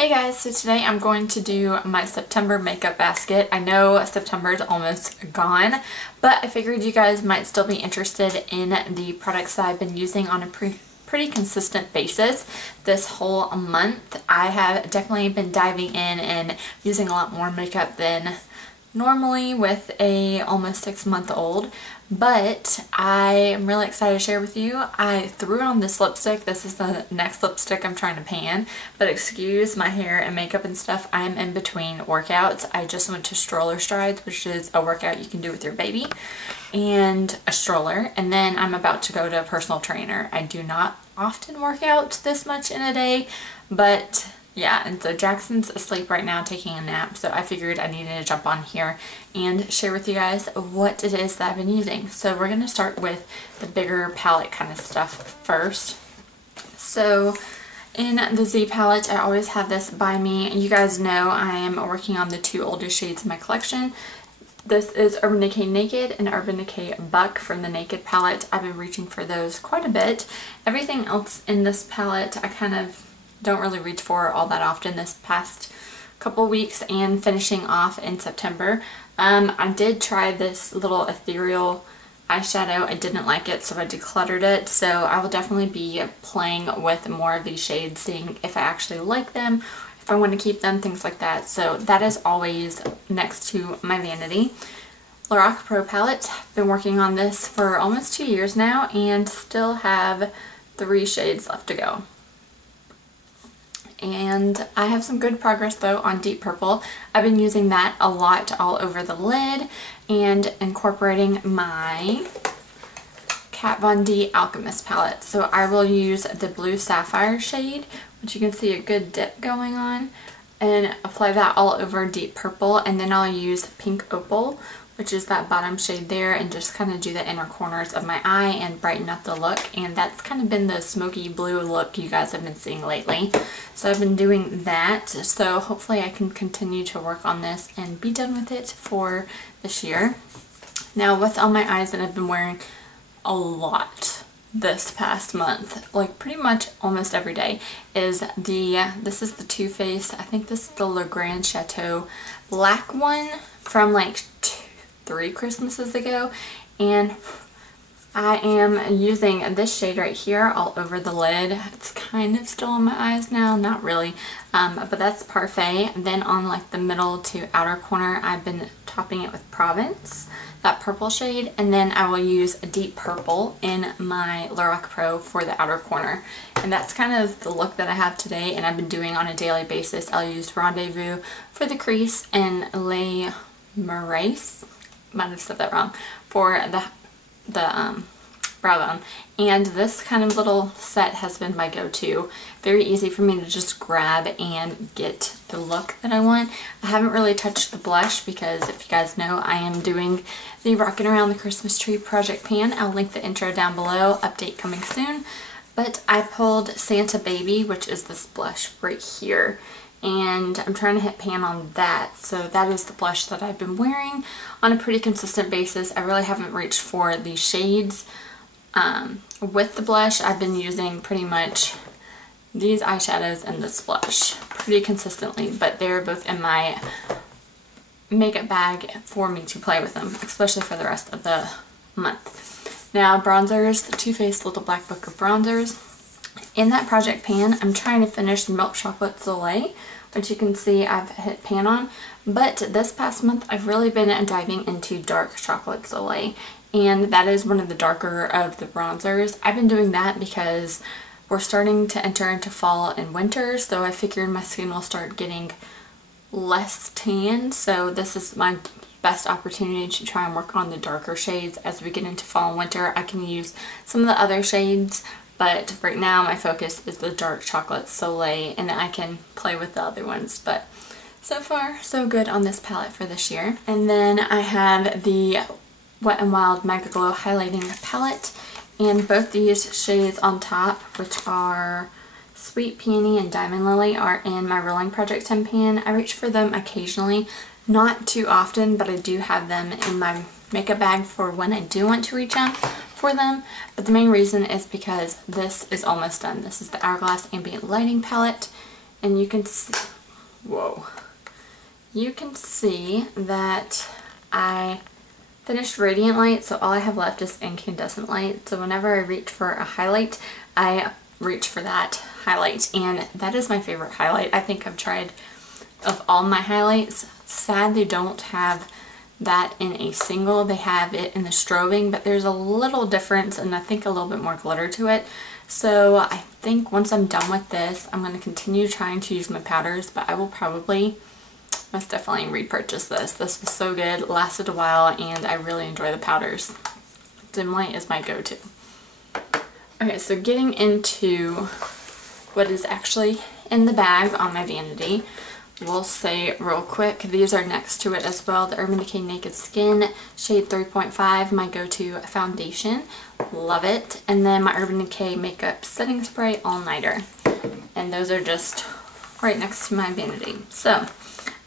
Hey guys, so today I'm going to do my September makeup basket. I know September is almost gone, but I figured you guys might still be interested in the products that I've been using on a pretty consistent basis this whole month. I have definitely been diving in and using a lot more makeup than normally with a almost 6-month-old, but I am really excited to share with you. I threw on this lipstick. This is the next lipstick I'm trying to pan, but excuse my hair and makeup and stuff. I'm in between workouts. I just went to stroller strides, which is a workout you can do with your baby, and a stroller, and then I'm about to go to a personal trainer. I do not often work out this much in a day, but yeah, and so Jackson's asleep right now taking a nap, so I figured I needed to jump on here and share with you guys what it is that I've been using. So we're going to start with the bigger palette kind of stuff first. So in the Z palette, I always have this by me. You guys know I am working on the two oldest shades in my collection. This is Urban Decay Naked and Urban Decay Buck from the Naked palette. I've been reaching for those quite a bit. Everything else in this palette I kind of don't really reach for all that often this past couple weeks and finishing off in September. I did try this little ethereal eyeshadow. I didn't like it, so I decluttered it. So I will definitely be playing with more of these shades, seeing if I actually like them, if I want to keep them, things like that. So that is always next to my vanity. Lorac Pro palette. Been working on this for almost 2 years now and still have 3 shades left to go. And I have some good progress though on Deep Purple. I've been using that a lot all over the lid and incorporating my Kat Von D Alchemist palette. So I will use the Blue Sapphire shade, which you can see a good dip going on, and apply that all over Deep Purple, and then I'll use Pink Opal, which is that bottom shade there, and just kind of do the inner corners of my eye and brighten up the look. And that's kind of been the smoky blue look you guys have been seeing lately. So I've been doing that. So hopefully I can continue to work on this and be done with it for this year. Now what's on my eyes that I've been wearing a lot this past month, like pretty much almost every day, is this is the Too Faced, I think this is the Le Grand Chateau black one from like 3 Christmases ago, and I am using this shade right here all over the lid. It's kind of still on my eyes now, not really, but that's Parfait. Then on like the middle to outer corner, I've been topping it with Provence, that purple shade, and then I will use a Deep Purple in my Lorac Pro for the outer corner. And that's kind of the look that I have today, and I've been doing on a daily basis. I'll use Rendezvous for the crease and Les Marais, might have said that wrong, for the brow bone. And this kind of little set has been my go-to. Very easy for me to just grab and get the look that I want. I haven't really touched the blush because, if you guys know, I am doing the Rockin' Around the Christmas Tree project pan. I'll link the intro down below, update coming soon. But I pulled Santa Baby, which is this blush right here, and I'm trying to hit pan on that. So that is the blush that I've been wearing on a pretty consistent basis. I really haven't reached for the shades with the blush. I've been using pretty much these eyeshadows and this blush pretty consistently, but they're both in my makeup bag for me to play with them, especially for the rest of the month. Now bronzers, the Too Faced Little Black Book of Bronzers. In that project pan, I'm trying to finish the Milk Chocolate Soleil, which you can see I've hit pan on. But this past month, I've really been diving into Dark Chocolate Soleil, and that is one of the darker of the bronzers. I've been doing that because we're starting to enter into fall and winter, so I figured my skin will start getting less tan. So this is my best opportunity to try and work on the darker shades. As we get into fall and winter, I can use some of the other shades, but right now my focus is the Dark Chocolate Soleil, and I can play with the other ones. But so far, so good on this palette for this year. And then I have the Wet n Wild Mega Glow Highlighting Palette, and both these shades on top, which are Sweet Peony and Diamond Lily, are in my Rolling Project 10 pan. I reach for them occasionally, not too often, but I do have them in my makeup bag for when I do want to reach out for them. But the main reason is because this is almost done. This is the Hourglass Ambient Lighting Palette, And you can see, whoa, you can see that I finished Radiant Light, so all I have left is Incandescent Light. So whenever I reach for a highlight, I reach for that highlight, and that is my favorite highlight. I think I've tried of all my highlights. Sad they don't have that in a single. They have it in the strobing, but there's a little difference and I think a little bit more glitter to it. So I think once I'm done with this, I'm going to continue trying to use my powders, but I will probably most definitely repurchase this. This was so good, lasted a while, and I really enjoy the powders. Dim light is my go-to. Okay, so getting into what is actually in the bag on my vanity, we'll say real quick, these are next to it as well. The Urban Decay Naked Skin shade 3.5, my go-to foundation. Love it. And then my Urban Decay Makeup Setting Spray All Nighter. And those are just right next to my vanity. So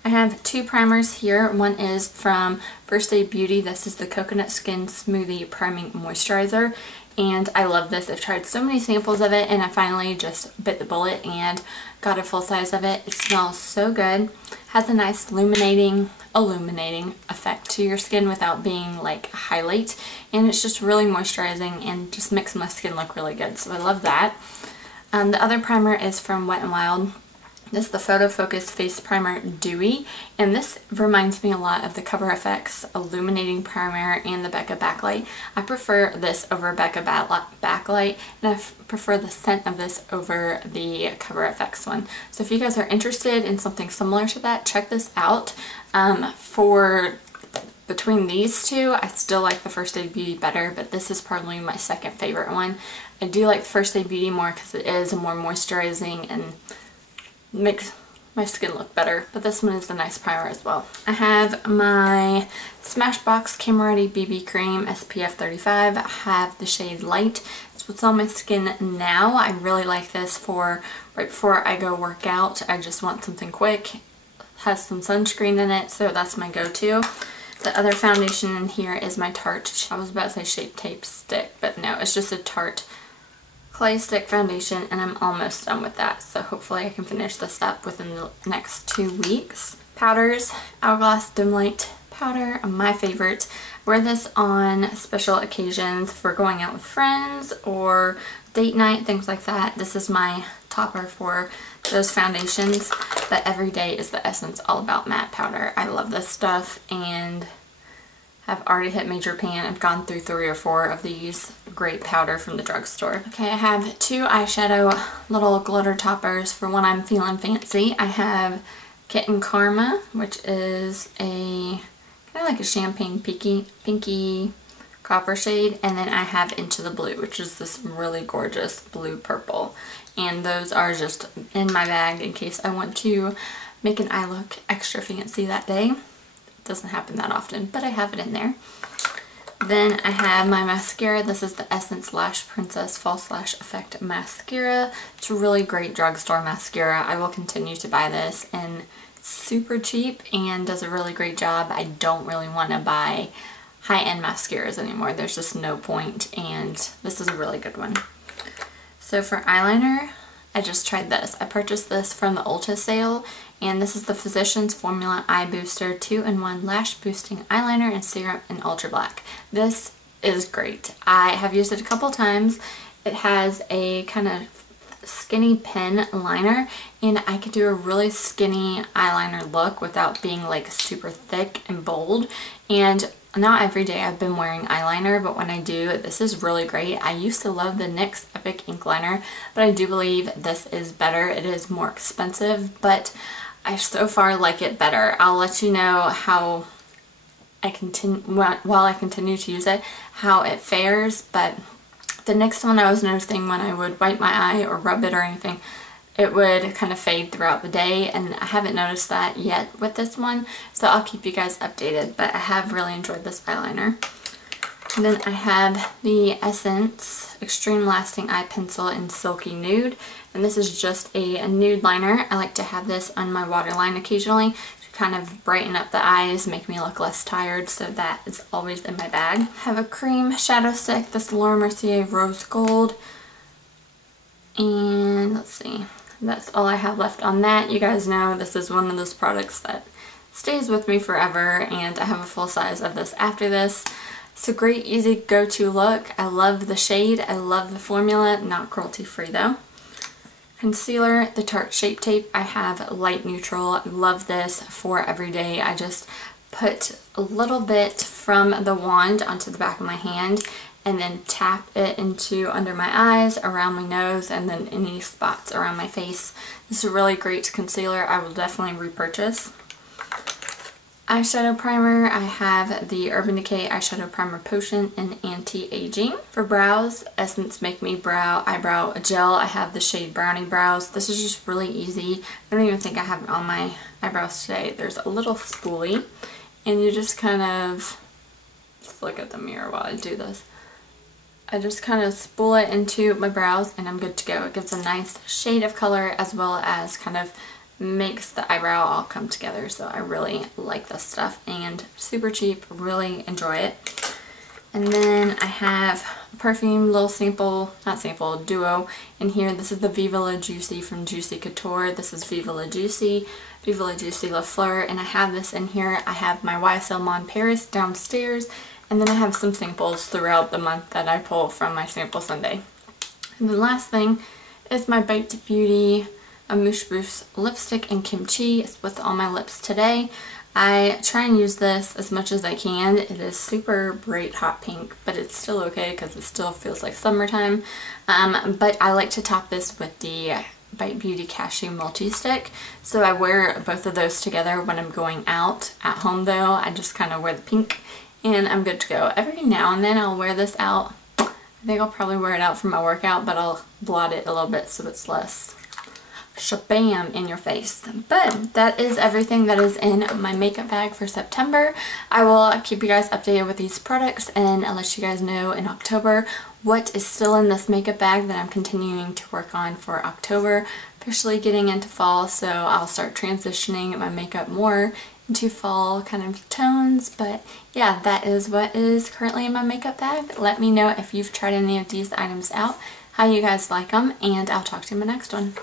I have two primers here. One is from First Aid Beauty. This is the Coconut Skin Smoothie Priming Moisturizer. And I love this. I've tried so many samples of it and I finally just bit the bullet and got a full size of it. It smells so good. Has a nice illuminating effect to your skin without being like a highlight. And it's just really moisturizing and just makes my skin look really good. So I love that. The other primer is from Wet n Wild. This is the Photo Focus Face Primer Dewy, and this reminds me a lot of the Cover FX Illuminating Primer and the Becca Backlight. I prefer this over Becca Backlight, and I prefer the scent of this over the Cover FX one. So if you guys are interested in something similar to that, check this out. Between these two, I still like the First Aid Beauty better, but this is probably my second favorite one. I do like the First Aid Beauty more because it is more moisturizing and makes my skin look better, but this one is a nice primer as well. I have my Smashbox Camera Ready BB Cream SPF 35. I have the shade Light. It's what's on my skin now. I really like this for right before I go work out. I just want something quick. It has some sunscreen in it, so that's my go-to. The other foundation in here is my Tarte, I was about to say Shape Tape Stick, but no, it's just a Tarte Clay Stick foundation, and I'm almost done with that, so hopefully I can finish this up within the next 2 weeks. Powders, Hourglass Dim Light Powder, my favorite. I wear this on special occasions for going out with friends or date night, things like that. This is my topper for those foundations, but every day is the Essence All About Matte Powder. I love this stuff, and I've already hit major pan. I've gone through 3 or 4 of these great powder from the drugstore. Okay, I have 2 eyeshadow little glitter toppers for when I'm feeling fancy. I have Kitten Karma, which is a kind of like a champagne pinky copper shade, and then I have Into the Blue, which is this really gorgeous blue purple. And those are just in my bag in case I want to make an eye look extra fancy that day. Doesn't happen that often, but I have it in there. Then I have my mascara. This is the Essence Lash Princess False Lash Effect Mascara. It's a really great drugstore mascara. I will continue to buy this, and it's super cheap and does a really great job. I don't really want to buy high-end mascaras anymore. There's just no point, and this is a really good one. So for eyeliner, I just tried this. I purchased this from the Ulta sale, and this is the Physicians Formula Eye Booster 2-in-1 Lash Boosting Eyeliner and Serum in Ultra Black. This is great. I have used it a couple times. It has a kind of skinny pen liner, and I could do a really skinny eyeliner look without being like super thick and bold. And not every day I've been wearing eyeliner, but when I do, this is really great. I used to love the NYX Epic Ink Liner, but I do believe this is better. It is more expensive, but I so far like it better. I'll let you know how while I continue to use it, how it fares, but the next one I was noticing when I would wipe my eye or rub it or anything, it would kind of fade throughout the day, and I haven't noticed that yet with this one, so I'll keep you guys updated, but I have really enjoyed this eyeliner. And then I have the Essence Extreme Lasting Eye Pencil in Silky Nude, and this is just a nude liner. I like to have this on my waterline occasionally to kind of brighten up the eyes, make me look less tired, so that is always in my bag. I have a cream shadow stick, this Laura Mercier Rose Gold, and let's see, That's all I have left on that. You guys know this is one of those products that stays with me forever, and I have a full size of this after this. It's a great, easy go-to look. I love the shade. I love the formula. Not cruelty free though. Concealer, the Tarte Shape Tape. I have light neutral. I love this for every day. I just put a little bit from the wand onto the back of my hand and then tap it into under my eyes, around my nose, and then any spots around my face. This is a really great concealer. I will definitely repurchase. Eyeshadow primer, I have the Urban Decay Eyeshadow Primer Potion in Anti-Aging. For brows, Essence Make Me Eyebrow Gel, I have the shade Brownie Brows. This is just really easy. I don't even think I have it on my eyebrows today. There's a little spoolie, and you just kind of, just look at the mirror while I do this. I just kind of spool it into my brows and I'm good to go. It gives a nice shade of color as well as kind of makes the eyebrow all come together. So I really like this stuff and super cheap. Really enjoy it. And then I have a perfume little sample, not sample, duo in here. This is the Viva La Juicy from Juicy Couture. This is Viva La Juicy, Viva La Juicy La Fleur, and I have this in here. I have my YSL Mon Paris downstairs, and then I have some samples throughout the month that I pull from my sample Sunday. And the last thing is my Bite Beauty Mousse Boost lipstick in Kimchi. It's what's on my lips today. I try and use this as much as I can. It is super bright hot pink, but it's still okay because it still feels like summertime. But I like to top this with the Bite Beauty Cashew Multi-Stick. So I wear both of those together when I'm going out. At home though, I just kind of wear the pink and I'm good to go. Every now and then I'll wear this out. I think I'll probably wear it out for my workout, but I'll blot it a little bit so it's less shabam in your face. But that is everything that is in my makeup bag for September. I will keep you guys updated with these products and I'll let you guys know in October what is still in this makeup bag that I'm continuing to work on for October. Officially getting into fall, so I'll start transitioning my makeup more into fall kind of tones. But yeah, that is what is currently in my makeup bag. Let me know if you've tried any of these items out, how you guys like them, and I'll talk to you in my next one.